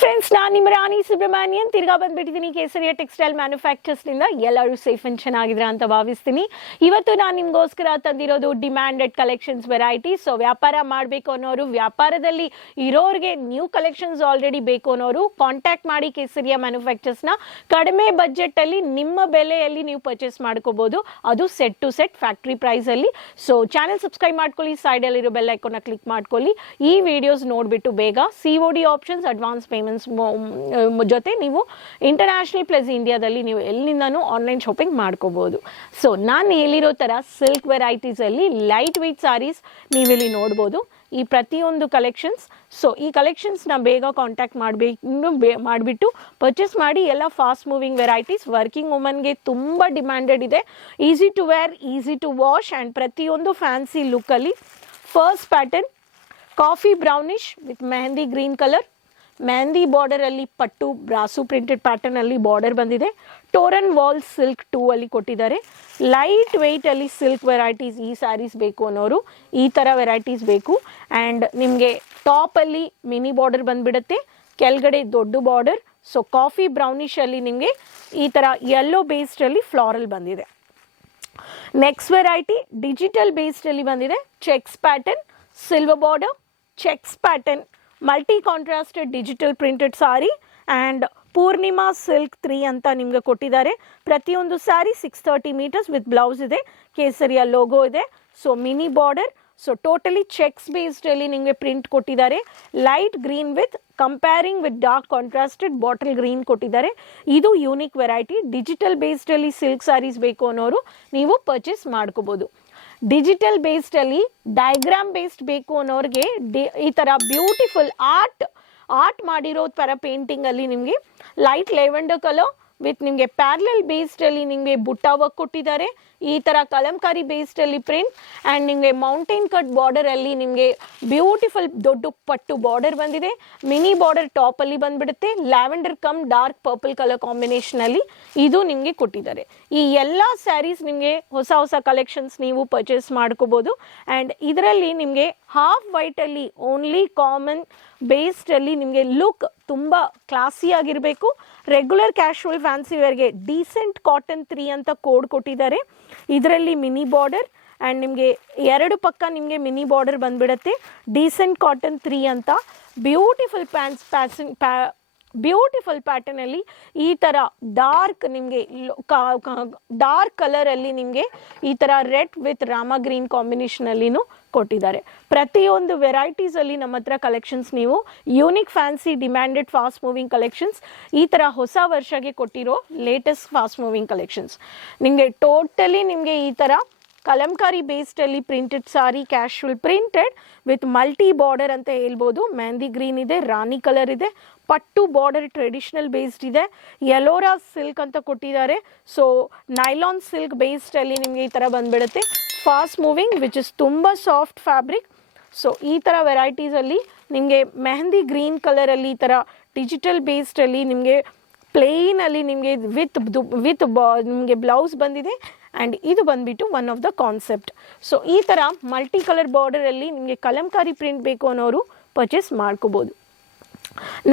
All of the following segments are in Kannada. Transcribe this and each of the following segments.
ಫ್ರೆಂಡ್ಸ್ ನಾನು ನಿಮ್ಮ ರಾಣಿ ಸುಬ್ರಹ್ಮಣ್ಯನ್ ತಿರ್ಗಾ ಬಂದ್ಬಿಟ್ಟಿದ್ದೀನಿ ಕೇಸರಿಯ ಟೆಕ್ಸ್ಟೈಲ್ ಮ್ಯಾನುಫ್ಯಾಕ್ಚರ್ಸ್ನಿಂದ ಎಲ್ಲರೂ ಸೇಫ್ ಅಂಡ್ ಚೆನ್ನಾಗಿದ್ರ ಅಂತ ಭಾವಿಸ್ತೀನಿ. ಇವತ್ತು ನಾನು ನಿಮಗೋಸ್ಕರ ತಂದಿರೋದು ಡಿಮ್ಯಾಂಡೆಡ್ ಕಲೆಕ್ಷನ್ಸ್ ವೆರೈಟಿ ಸೊ ವ್ಯಾಪಾರ ಮಾಡಬೇಕು ಅನ್ನೋರು, ವ್ಯಾಪಾರದಲ್ಲಿ ಇರೋರಿಗೆ ನ್ಯೂ ಕಲೆಕ್ಷನ್ಸ್ ಆಲ್ರೆಡಿ ಬೇಕು ಅನ್ನೋರು ಕಾಂಟ್ಯಾಕ್ಟ್ ಮಾಡಿ ಕೇಸರಿಯ ಮ್ಯಾನುಫ್ಯಾಕ್ಚರ್ಸ್ನ ಕಡಿಮೆ ಬಜೆಟಲ್ಲಿ ನಿಮ್ಮ ಬೆಲೆಯಲ್ಲಿ ನೀವು ಪರ್ಚೇಸ್ ಮಾಡ್ಕೋಬಹುದು ಅದು ಸೆಟ್ ಟು ಸೆಟ್ ಫ್ಯಾಕ್ಟ್ರಿ ಪ್ರೈಸಲ್ಲಿ ಸೊ ಚಾನೆಲ್ ಸಬ್ಸ್ಕ್ರೈಬ್ ಮಾಡ್ಕೊಳ್ಳಿ ಸೈಡಲ್ಲಿರೋ ಬೆಲ್ ಐಕೋನ ಕ್ಲಿಕ್ ಮಾಡ್ಕೊಳ್ಳಿ. ಈ ವಿಡಿಯೋಸ್ ನೋಡಿಬಿಟ್ಟು ಬೇಗ C O D options advance payments ಜೊತೆ ನೀವು ಇಂಟರ್ನ್ಯಾಷನಲ್ ಪ್ಲಸ್ ಇಂಡಿಯಾದಲ್ಲಿ ನೀವು ಎಲ್ಲಿಂದನೂ ಆನ್ಲೈನ್ ಶಾಪಿಂಗ್ ಮಾಡ್ಕೋಬೋದು. ಸೊ ನಾನು ಹೇಳಿರೋ ಥರ ಸಿಲ್ಕ್ ವೆರೈಟೀಸಲ್ಲಿ ಲೈಟ್ ವೆಯ್ಟ್ ಸಾರೀಸ್ ನೀವಿಲ್ಲಿ ನೋಡ್ಬೋದು. ಈ ಪ್ರತಿಯೊಂದು ಕಲೆಕ್ಷನ್ಸ್ ಸೊ ಈ ಕಲೆಕ್ಷನ್ಸ್ನ ಬೇಗ ಕಾಂಟ್ಯಾಕ್ಟ್ ಮಾಡಬೇಕು ಮಾಡಿಬಿಟ್ಟು ಪರ್ಚೇಸ್ ಮಾಡಿ ಎಲ್ಲ ಫಾಸ್ಟ್ ಮೂವಿಂಗ್ ವೆರೈಟೀಸ್ ವರ್ಕಿಂಗ್ ವುಮನ್ಗೆ ತುಂಬ ಡಿಮ್ಯಾಂಡೆಡ್ ಇದೆ. Easy to wear easy to wash and ಪ್ರತಿಯೊಂದು fancy ಲುಕ್ಕಲ್ಲಿ first pattern coffee brownish with mehndi green colour mehndi border ಅಲ್ಲಿ ಪಟ್ಟು ಬ್ರಾಸು ಪ್ರಿಂಟೆಡ್ ಪ್ಯಾಟರ್ನ್ ಅಲ್ಲಿ ಬಾರ್ಡರ್ ಬಂದಿದೆ. ಟೋರನ್ ವಾಲ್ ಸಿಲ್ಕ್ ಟೂ ಅಲ್ಲಿ ಕೊಟ್ಟಿದ್ದಾರೆ. ಲೈಟ್ ವೆಯ್ಟ್ ಅಲ್ಲಿ ಸಿಲ್ಕ್ ವೆರೈಟೀಸ್ ಈ ಸ್ಯಾರೀಸ್ ಬೇಕು ಅನ್ನೋರು. ಈ ಥರ ವೆರೈಟೀಸ್ ಬೇಕು. ಆ್ಯಂಡ್ ನಿಮಗೆ ಟಾಪಲ್ಲಿ ಮಿನಿ ಬಾರ್ಡರ್ ಬಂದ್ಬಿಡುತ್ತೆ. ಕೆಳಗಡೆ ದೊಡ್ಡ ಬಾರ್ಡರ್ ಸೊ ಕಾಫಿ ಬ್ರೌನಿಶ್ ಅಲ್ಲಿ ನಿಮಗೆ ಈ ಥರ ಯೆಲ್ಲೋ ಬೇಸ್ಡಲ್ಲಿ ಫ್ಲಾರಲ್ ಬಂದಿದೆ. ನೆಕ್ಸ್ಟ್ ವೆರೈಟಿ ಡಿಜಿಟಲ್ ಬೇಸ್ಡಲ್ಲಿ ಬಂದಿದೆ. Checks pattern silver border checks pattern multi contrasted digital printed sari and Purnima silk three ಅಂತ ನಿಮಗೆ ಕೊಟ್ಟಿದ್ದಾರೆ. ಪ್ರತಿಯೊಂದು sari six thirty metres with blouse ಇದೆ. ಕೇಸರಿಯ ಲೋಗೋ ಇದೆ. So mini border so totally checks ಬೇಸ್ಡಲ್ಲಿ ನಿಮಗೆ ಪ್ರಿಂಟ್ ಕೊಟ್ಟಿದ್ದಾರೆ. Light green with comparing with dark contrasted bottle green ಕೊಟ್ಟಿದ್ದಾರೆ. ಇದು ಯೂನಿಕ್ ವೆರೈಟಿ ಡಿಜಿಟಲ್ ಬೇಸ್ಡಲ್ಲಿ ಸಿಲ್ಕ್ ಸ್ಯಾರೀಸ್ ಬೇಕು ಅನ್ನೋರು ನೀವು ಪರ್ಚೇಸ್ ಮಾಡ್ಕೋಬೋದು. ಡಿಜಿಟಲ್ ಬೇಸ್ಡಲ್ಲಿ ಡಯಾಗ್ರಾಮ್ ಬೇಸ್ಡ್ ಬೇಕು ಅನ್ನೋರಿಗೆ ಡಿ, ಈ ಥರ ಬ್ಯೂಟಿಫುಲ್ ಆರ್ಟ್ ಆರ್ಟ್ ಮಾಡಿರೋ ಥರ ಪೇಂಟಿಂಗಲ್ಲಿ ನಿಮಗೆ ಲೈಟ್ ಲೆವೆಂಡರ್ ಕಲರ್ ವಿತ್ ನಿಮಗೆ ಪ್ಯಾರ್ಲಲ್ ಬೇಸ್ಡಲ್ಲಿ ನಿಮಗೆ ಬುಟ್ಟ ವರ್ಕ್ ಕೊಟ್ಟಿದ್ದಾರೆ. ಈ ಥರ ಕಲಂಕಾರಿ ಬೇಸ್ಡಲ್ಲಿ ಪ್ರಿಂಟ್ ಆ್ಯಂಡ್ ನಿಮಗೆ ಮೌಂಟೇನ್ ಕಟ್ ಬಾರ್ಡರಲ್ಲಿ ನಿಮಗೆ ಬ್ಯೂಟಿಫುಲ್ ದೊಡ್ಡ ಪಟ್ಟು ಬಾರ್ಡರ್ ಬಂದಿದೆ. ಮಿನಿ ಬಾರ್ಡರ್ ಟಾಪಲ್ಲಿ ಬಂದ್ಬಿಡುತ್ತೆ. Lavender cum dark purple colour ಕಾಂಬಿನೇಷನಲ್ಲಿ ಇದು ನಿಮಗೆ ಕೊಟ್ಟಿದ್ದಾರೆ. ಈ ಎಲ್ಲ ಸ್ಯಾರೀಸ್ ನಿಮಗೆ ಹೊಸ ಹೊಸ ಕಲೆಕ್ಷನ್ಸ್ ನೀವು ಪರ್ಚೇಸ್ ಮಾಡ್ಕೋಬೋದು. ಆ್ಯಂಡ್ ಇದರಲ್ಲಿ ನಿಮಗೆ ಹಾಫ್ ವೈಟಲ್ಲಿ ಓನ್ಲಿ ಕಾಮನ್ ಬೇಸ್ಡಲ್ಲಿ ನಿಮಗೆ ಲುಕ್ ತುಂಬ ಕ್ಲಾಸಿ ಆಗಿರಬೇಕು. ರೆಗ್ಯುಲರ್ ಕ್ಯಾಶುವಲ್ ಫ್ಯಾನ್ಸಿ ವೇರ್ಗೆ ಡೀಸೆಂಟ್ ಕಾಟನ್ ತ್ರೀ ಅಂತ ಕೋಡ್ ಕೊಟ್ಟಿದ್ದಾರೆ. ಇದರಲ್ಲಿ ಮಿನಿ ಬಾರ್ಡರ್ ಆ್ಯಂಡ್ ನಿಮಗೆ ಎರಡು ಪಕ್ಕ ನಿಮಗೆ ಮಿನಿ ಬಾರ್ಡರ್ ಬಂದ್ಬಿಡತ್ತೆ. ಡೀಸೆಂಟ್ ಕಾಟನ್ ತ್ರೀ ಅಂತ. ಬ್ಯೂಟಿಫುಲ್ ಪ್ಯಾಂಟ್ಸ್ ಪ್ಯಾಸಿಂಗ್ ಪ್ಯಾ ಬ್ಯೂಟಿಫುಲ್ ಪ್ಯಾಟರ್ನಲ್ಲಿ ಈ ಥರ ಡಾರ್ಕ್ ನಿಮಗೆ ಡಾರ್ಕ್ ಕಲರಲ್ಲಿ ನಿಮಗೆ ಈ ಥರ ರೆಡ್ ವಿತ್ ರಾಮ ಗ್ರೀನ್ ಕಾಂಬಿನೇಷನಲ್ಲಿನೂ ಕೊಟ್ಟಿದ್ದಾರೆ. ಪ್ರತಿಯೊಂದು ವೆರೈಟೀಸಲ್ಲಿ ನಮ್ಮ ಹತ್ರ ಕಲೆಕ್ಷನ್ಸ್ ನೀವು unique fancy demanded fast moving collections ಈ ಥರ ಹೊಸ ವರ್ಷಗೆ ಕೊಟ್ಟಿರೋ ಲೇಟೆಸ್ಟ್ ಫಾಸ್ಟ್ ಮೂವಿಂಗ್ ಕಲೆಕ್ಷನ್ಸ್ ನಿಮಗೆ ಟೋಟಲಿ ನಿಮಗೆ ಈ ಥರ Kalamkari ಬೇಸ್ಡಲ್ಲಿ printed sari casual printed with multi border ಅಂತ ಹೇಳ್ಬೋದು. ಮೆಹಂದಿ ಗ್ರೀನ್ ಇದೆ, ರಾಣಿ ಕಲರ್ ಇದೆ, ಪಟ್ಟು ಬಾರ್ಡರ್ ಟ್ರೆಡಿಷನಲ್ ಬೇಸ್ಡ್ ಇದೆ. ಯಲೋರಾ ಸಿಲ್ಕ್ ಅಂತ ಕೊಟ್ಟಿದ್ದಾರೆ. ಸೊ ನೈಲಾನ್ ಸಿಲ್ಕ್ ಬೇಸ್ಡಲ್ಲಿ ನಿಮಗೆ ಈ ಥರ ಬಂದ್ಬಿಡುತ್ತೆ. ಫಾಸ್ಟ್ ಮೂವಿಂಗ್ ವಿಚ್ ಇಸ್ ತುಂಬ ಸಾಫ್ಟ್ ಫ್ಯಾಬ್ರಿಕ್ ಸೊ ಈ ಥರ ವೆರೈಟೀಸಲ್ಲಿ ನಿಮಗೆ ಮೆಹಂದಿ ಗ್ರೀನ್ ಕಲರಲ್ಲಿ ಈ ಥರ ಡಿಜಿಟಲ್ ಬೇಸ್ಡಲ್ಲಿ ನಿಮಗೆ ಪ್ಲೇನಲ್ಲಿ ನಿಮಗೆ ವಿತ್ ವಿತ್ ನಿಮಗೆ ಬ್ಲೌಸ್ ಬಂದಿದೆ. ಆ್ಯಂಡ್ ಇದು ಬಂದ್ಬಿಟ್ಟು one of the concept so ಈ ಥರ ಮಲ್ಟಿ ಕಲರ್ ಬಾರ್ಡರಲ್ಲಿ ನಿಮಗೆ ಕಲಂಕಾರಿ ಪ್ರಿಂಟ್ ಬೇಕು ಅನ್ನೋರು ಪರ್ಚೇಸ್ ಮಾಡ್ಕೋಬೋದು.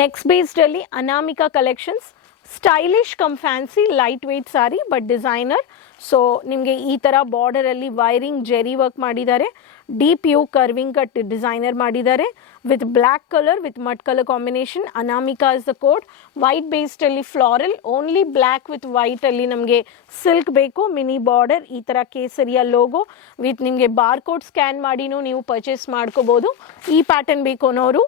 Next ಬೇಸ್ಡಲ್ಲಿ Anamika collections stylish cum fancy light weight sari but designer so ನಿಮಗೆ ಈ ಥರ ಬಾರ್ಡರಲ್ಲಿ ವೈರಿಂಗ್ ಜೆರಿ ವರ್ಕ್ ಮಾಡಿದ್ದಾರೆ. Deep U curving cut designer ಮಾಡಿದ್ದಾರೆ. With black colour with ಮಟ್ colour combination Anamika is the code white ಬೇಸ್ಡಲ್ಲಿ floral only black with ವೈಟಲ್ಲಿ ನಮಗೆ ಸಿಲ್ಕ್ ಬೇಕು ಮಿನಿ ಬಾರ್ಡರ್ ಈ ಥರ ಕೇಸರಿಯ ಲೋಗೋ ವಿತ್ ನಿಮಗೆ ಬಾರ್ ಕೋಡ್ ಸ್ಕ್ಯಾನ್ ಮಾಡಿನೂ ನೀವು ಪರ್ಚೇಸ್ ಮಾಡ್ಕೋಬೋದು. ಈ ಪ್ಯಾಟರ್ನ್ ಬೇಕು ಅನ್ನೋರು.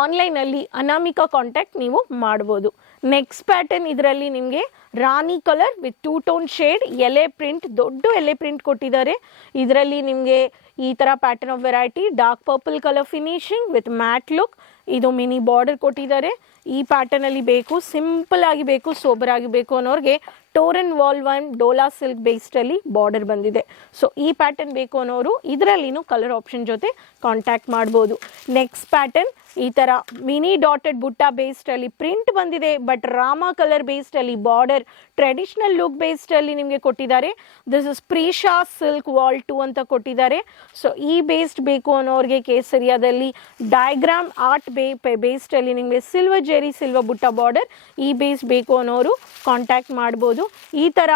ಆನ್ಲೈನಲ್ಲಿ ಅನಾಮಿಕಾ ಕಾಂಟ್ಯಾಕ್ಟ್ ನೀವು ಮಾಡ್ಬೋದು. ನೆಕ್ಸ್ಟ್ ಪ್ಯಾಟರ್ನ್ ಇದರಲ್ಲಿ ನಿಮಗೆ Rani colour with two tone shade ಎಲೆ ಪ್ರಿಂಟ್ ದೊಡ್ಡ ಎಲೆ ಪ್ರಿಂಟ್ ಕೊಟ್ಟಿದ್ದಾರೆ. ಇದರಲ್ಲಿ ನಿಮಗೆ ಈ ಥರ pattern of variety dark purple colour finishing with matte look ಇದು ಮಿನಿ ಬಾರ್ಡರ್ ಕೊಟ್ಟಿದ್ದಾರೆ. ಈ ಪ್ಯಾಟರ್ನಲ್ಲಿ ಬೇಕು ಸಿಂಪಲ್ ಆಗಿ ಬೇಕು ಸೋಬರ್ ಆಗಿ ಬೇಕು ಅನ್ನೋರಿಗೆ ಟೋರನ್ ವಾಲ್ ಒನ್ ಡೋಲಾ ಸಿಲ್ಕ್ ಬೇಸ್ಡಲ್ಲಿ ಬಾರ್ಡರ್ ಬಂದಿದೆ. ಸೊ ಈ ಪ್ಯಾಟರ್ನ್ ಬೇಕು ಅನ್ನೋರು ಇದರಲ್ಲಿನೂ ಕಲರ್ ಆಪ್ಷನ್ ಜೊತೆ ಕಾಂಟ್ಯಾಕ್ಟ್ ಮಾಡ್ಬೋದು. ನೆಕ್ಸ್ಟ್ ಪ್ಯಾಟರ್ನ್ ಈ ಥರ ಮಿನಿ ಡಾಟೆಡ್ ಬುಟ್ಟ ಬೇಸ್ಡಲ್ಲಿ ಪ್ರಿಂಟ್ ಬಂದಿದೆ ಬಟ್ ರಾಮ ಕಲರ್ ಬೇಸ್ಡಲ್ಲಿ ಬಾರ್ಡರ್ ಟ್ರೆಡಿಷನಲ್ ಲುಕ್ ಬೇಸ್ಡಲ್ಲಿ ನಿಮಗೆ ಕೊಟ್ಟಿದ್ದಾರೆ. This is Preesha silk wall two ಅಂತ ಕೊಟ್ಟಿದ್ದಾರೆ. ಸೊ ಈ ಬೇಸ್ಡ್ ಬೇಕು ಅನ್ನೋರಿಗೆ ಕೇಸರಿಯಾದಲ್ಲಿ ಡಯಾಗ್ರಾಮ್ ಆರ್ಟ್ ಬೇ ಬೇಸ್ಡಲ್ಲಿ ನಿಮಗೆ silver zari silver butta border ಈ ಬೇಸ್ ಬೇಕು ಅನ್ನೋರು ಕಾಂಟ್ಯಾಕ್ಟ್ ಮಾಡ್ಬೋದು. ಈ ಥರ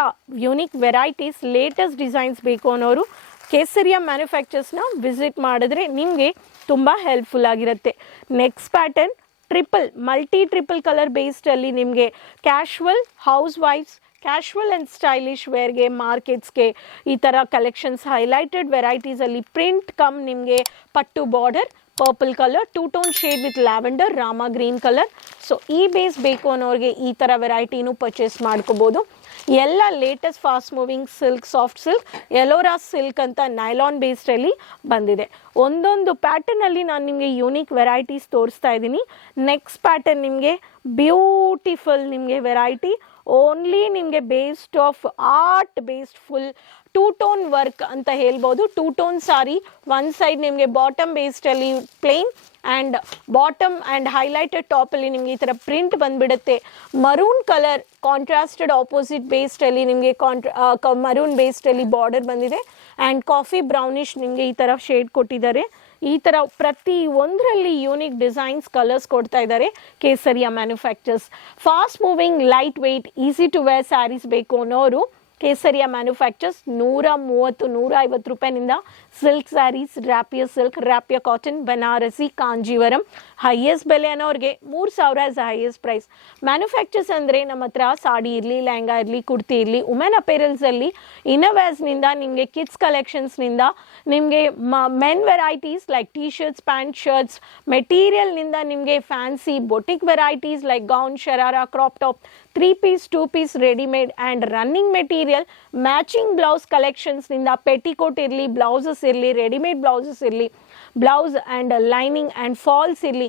ಯುನಿಕ್ ವೆರೈಟೀಸ್ ಲೇಟೆಸ್ಟ್ ಡಿಸೈನ್ಸ್ ಬೇಕು ಅನ್ನೋರು ಕೇಸರಿಯ ಮ್ಯಾನುಫ್ಯಾಕ್ಚರ್ಸ್ನ ವಿಸಿಟ್ ಮಾಡಿದ್ರೆ ನಿಮಗೆ ತುಂಬ ಹೆಲ್ಪ್ಫುಲ್ ಆಗಿರುತ್ತೆ. Next pattern triple multi triple colour ಬೇಸ್ಡಲ್ಲಿ ನಿಮಗೆ ಕ್ಯಾಶುವಲ್ ಹೌಸ್ ವೈಫ್ಸ್ ಕ್ಯಾಶುವಲ್ ಆ್ಯಂಡ್ ಸ್ಟೈಲಿಶ್ ವೇರ್ಗೆ ಮಾರ್ಕೆಟ್ಸ್ಗೆ ಈ ಥರ ಕಲೆಕ್ಷನ್ಸ್ ಹೈಲೈಟೆಡ್ ವೆರೈಟೀಸಲ್ಲಿ ಪ್ರಿಂಟ್ ಕಮ್ ನಿಮಗೆ ಪಟ್ಟು border purple colour two tone shade with lavender Rama green colour so ಈ ಬೇಸ್ ಬೇಕು ಅನ್ನೋರಿಗೆ ಈ ಥರ ವೆರೈಟಿನೂ ಪರ್ಚೇಸ್ ಮಾಡ್ಕೋಬೋದು. ಎಲ್ಲ latest fast moving silk soft silk Ellora silk ಅಂತ ನೈಲಾನ್ ಬೇಸ್ಡಲ್ಲಿ ಬಂದಿದೆ. ಒಂದೊಂದು ಪ್ಯಾಟರ್ನಲ್ಲಿ ನಾನು ನಿಮಗೆ ಯೂನಿಕ್ ವೆರೈಟೀಸ್ ತೋರಿಸ್ತಾ ಇದ್ದೀನಿ. ನೆಕ್ಸ್ಟ್ ಪ್ಯಾಟರ್ನ್ ನಿಮಗೆ ಬ್ಯೂಟಿಫುಲ್ ನಿಮಗೆ ವೆರೈಟಿ ಓನ್ಲಿ ನಿಮಗೆ based of art based full two tone work ಅಂತ ಹೇಳ್ಬೋದು. Two tone sari one side ನಿಮಗೆ bottom ಬೇಸ್ಡಲ್ಲಿ plain and bottom and highlighted ಟಾಪಲ್ಲಿ ನಿಮಗೆ ಈ ಥರ ಪ್ರಿಂಟ್ ಬಂದುಬಿಡುತ್ತೆ. ಮರೂನ್ ಕಲರ್ ಕಾಂಟ್ರಾಸ್ಟೆಡ್ ಆಪೋಸಿಟ್ ಬೇಸ್ಡಲ್ಲಿ ನಿಮಗೆ ಕಾಂಟ್ರಾ ಮರೂನ್ ಬೇಸ್ಡಲ್ಲಿ ಬಾರ್ಡರ್ ಬಂದಿದೆ. ಆ್ಯಂಡ್ ಕಾಫಿ ಬ್ರೌನಿಶ್ ನಿಮಗೆ ಈ ಥರ ಶೇಡ್ ಕೊಟ್ಟಿದ್ದಾರೆ. ಈ ಥರ ಪ್ರತಿ ಒಂದರಲ್ಲಿ ಯೂನಿಕ್ ಡಿಸೈನ್ಸ್ ಕಲರ್ಸ್ ಕೊಡ್ತಾ ಇದ್ದಾರೆ. Kesariya manufactures fast moving light weight easy to wear saris ಬೇಕು ಅನ್ನೋರು. ಕೇಸರಿಯ ಮ್ಯಾನುಫ್ಯಾಕ್ಚರ್ಸ್ ನೂರ ಮೂವತ್ತು, ನೂರ ಐವತ್ತು ರೂಪಾಯಿನಿಂದ silk saris rapier silk rapier cotton Banarasi Kanjeevaram highest ಬೆಲೆ ಅನ್ನೋರಿಗೆ ಮೂರು ಸಾವಿರ ಇಸ್ ಹೈಯೆಸ್ಟ್ ಪ್ರೈಸ್ ಮ್ಯಾನುಫ್ಯಾಕ್ಚರ್ಸ್ ಅಂದರೆ ನಮ್ಮ ಹತ್ರ ಸಾಡಿ ಇರಲಿ, ಲೆಹಂಗಾ ಇರಲಿ, ಕುರ್ತಿ ಇರಲಿ ವುಮೆನ್ ಅಪೇರಲ್ಸಲ್ಲಿ ಇನ್ನೋವೇರ್ಸ್ನಿಂದ ನಿಮಗೆ ಕಿಡ್ಸ್ ಕಲೆಕ್ಷನ್ಸ್ನಿಂದ ನಿಮಗೆ men varieties like T shirts pant shirts ಮೆಟೀರಿಯಲ್ನಿಂದ ನಿಮಗೆ fancy boutique varieties like gown sharara crop top three piece two piece readymade and running material matching blouse ಕಲೆಕ್ಷನ್ಸ್ನಿಂದ petticoat ಇರಲಿ ಬ್ಲೌಸಸ್ ಇರಲಿ ರೆಡಿಮೇಡ್ ಬ್ಲೌಸಸ್ ಇರಲಿ blouse and lining and falls ಇರಲಿ.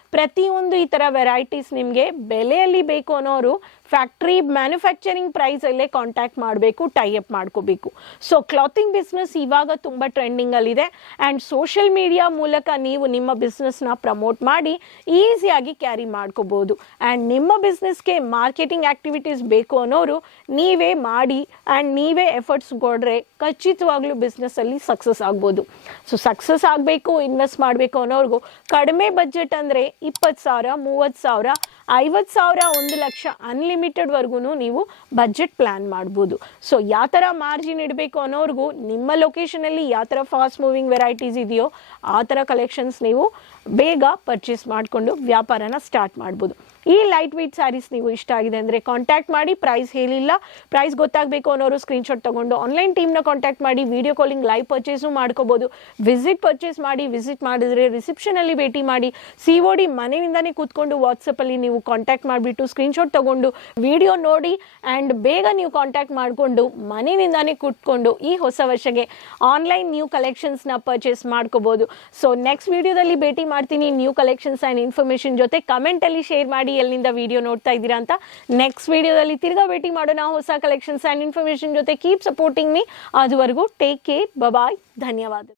ಪ್ರತಿಯೊಂದು ಈ ಥರ ವೆರೈಟೀಸ್ ನಿಮಗೆ ಬೆಲೆಯಲ್ಲಿ ಬೇಕು ಅನ್ನೋರು ಫ್ಯಾಕ್ಟ್ರಿ ಮ್ಯಾನುಫ್ಯಾಕ್ಚರಿಂಗ್ ಪ್ರೈಸಲ್ಲೇ ಕಾಂಟ್ಯಾಕ್ಟ್ ಮಾಡಬೇಕು ಟೈ ಅಪ್ ಮಾಡ್ಕೋಬೇಕು. ಸೊ ಕ್ಲಾತಿಂಗ್ ಬಿಸ್ನೆಸ್ ಇವಾಗ ತುಂಬ ಟ್ರೆಂಡಿಂಗಲ್ಲಿದೆ ಆ್ಯಂಡ್ ಸೋಷಿಯಲ್ ಮೀಡಿಯಾ ಮೂಲಕ ನೀವು ನಿಮ್ಮ ಬಿಸ್ನೆಸ್ನ ಪ್ರಮೋಟ್ ಮಾಡಿ ಈಸಿಯಾಗಿ ಕ್ಯಾರಿ ಮಾಡ್ಕೋಬೋದು. ಆ್ಯಂಡ್ ನಿಮ್ಮ ಬಿಸ್ನೆಸ್ಗೆ ಮಾರ್ಕೆಟಿಂಗ್ ಆ್ಯಕ್ಟಿವಿಟೀಸ್ ಬೇಕು ಅನ್ನೋರು ನೀವೇ ಮಾಡಿ ಆ್ಯಂಡ್ ನೀವೇ ಎಫರ್ಟ್ಸ್ ಕೊಡ್ರೆ ಖಚಿತವಾಗ್ಲೂ ಬಿಸ್ನೆಸ್ಸಲ್ಲಿ ಸಕ್ಸಸ್ ಆಗ್ಬೋದು. ಸೊ ಸಕ್ಸಸ್ ಆಗಬೇಕು ಇನ್ವೆಸ್ಟ್ ಮಾಡಬೇಕು ಅನ್ನೋರ್ಗು ಕಡಿಮೆ ಬಜೆಟ್ ಅಂದರೆ ಇಪ್ಪತ್ತು ಸಾವಿರ, ಮೂವತ್ತು ಸಾವಿರ, ಐವತ್ತು ಸಾವಿರ, ಒಂದು ಲಕ್ಷ ಅನ್ಲಿಮಿಟೆಡ್ವರೆಗೂ ನೀವು ಬಜೆಟ್ ಪ್ಲ್ಯಾನ್ ಮಾಡ್ಬೋದು. ಸೊ, ಯಾವ ಥರ ಮಾರ್ಜಿನ್ ಇಡಬೇಕು ಅನ್ನೋರ್ಗೂ ನಿಮ್ಮ ಲೊಕೇಶನಲ್ಲಿ ಯಾವ ಥರ ಫಾಸ್ಟ್ ಮೂವಿಂಗ್ ವೆರೈಟೀಸ್ ಇದೆಯೋ ಆ ಥರ ಕಲೆಕ್ಷನ್ಸ್ ನೀವು ಬೇಗ ಪರ್ಚೇಸ್ ಮಾಡಿಕೊಂಡು ವ್ಯಾಪಾರನ ಸ್ಟಾರ್ಟ್ ಮಾಡ್ಬೋದು. ಈ ಲೈಟ್ ವೆಯ್ಟ್ ಸ್ಯಾರೀಸ್ ನೀವು ಇಷ್ಟ ಆಗಿದೆ ಅಂದರೆ ಕಾಂಟ್ಯಾಕ್ಟ್ ಮಾಡಿ ಪ್ರೈಸ್ ಹೇಳಿಲ್ಲ. ಪ್ರೈಸ್ ಗೊತ್ತಾಗಬೇಕು ಅನ್ನೋರು ಸ್ಕ್ರೀನ್ಶಾಟ್ ತಗೊಂಡು ಆನ್ಲೈನ್ ಟೀಮ್ನ ಕಾಂಟ್ಯಾಕ್ಟ್ ಮಾಡಿ ವಿಡಿಯೋ ಕಾಲಿಂಗ್ ಲೈವ್ ಪರ್ಚೇಸು ಮಾಡ್ಕೋಬೋದು. ವಿಸಿಟ್ ಪರ್ಚೇಸ್ ಮಾಡಿ ವಿಸಿಟ್ ಮಾಡಿದ್ರೆ ರಿಸೆಪ್ಷನಲ್ಲಿ ಭೇಟಿ ಮಾಡಿ ಸಿ ಒ ಡಿ ಮನೆಯಿಂದನೇ ಕೂತ್ಕೊಂಡು ವಾಟ್ಸಪ್ಪಲ್ಲಿ ನೀವು ಕಾಂಟ್ಯಾಕ್ಟ್ ಮಾಡಿಬಿಟ್ಟು ಸ್ಕ್ರೀನ್ಶಾಟ್ ತಗೊಂಡು ವಿಡಿಯೋ ನೋಡಿ ಆ್ಯಂಡ್ ಬೇಗ ನೀವು ಕಾಂಟ್ಯಾಕ್ಟ್ ಮಾಡಿಕೊಂಡು ಮನೆಯಿಂದಾನೇ ಕೂತ್ಕೊಂಡು ಈ ಹೊಸ ವರ್ಷಕ್ಕೆ ಆನ್ಲೈನ್ ನ್ಯೂ ಕಲೆಕ್ಷನ್ಸ್ನ ಪರ್ಚೇಸ್ ಮಾಡ್ಕೋಬೋದು. ಸೊ ನೆಕ್ಸ್ಟ್ ವಿಡಿಯೋದಲ್ಲಿ ಭೇಟಿ ಮಾಡ್ತೀನಿ. ನ್ಯೂ ಕಲೆಕ್ಷನ್ಸ್ ಆ್ಯಂಡ್ ಇನ್ಫಾರ್ಮೇಷನ್ ಜೊತೆ ಕಮೆಂಟಲ್ಲಿ ಶೇರ್ ಮಾಡಿ ಎಲ್ಲಿಂದ ವಿಡಿಯೋ ನೋಡ್ತಾ ಇದ್ದೀರಾ ಅಂತ ನೆಕ್ಸ್ಟ್ ವಿಡಿಯೋದಲ್ಲಿ ತಿರ್ಗಾ ಭೇಟಿ ಮಾಡೋಣ. ಹೊಸ ಕಲೆಕ್ಷನ್ಸ್ ಆ್ಯಂಡ್ ಇನ್ಫಾರ್ಮೇಶನ್ ಜೊತೆ ಕೀಪ್ ಸಪೋರ್ಟಿಂಗ್ ಮೀ ಅದುವರೆಗೂ ಟೇಕ್ ಕೇರ್ ಬಬಾಯ್ ಧನ್ಯವಾದ.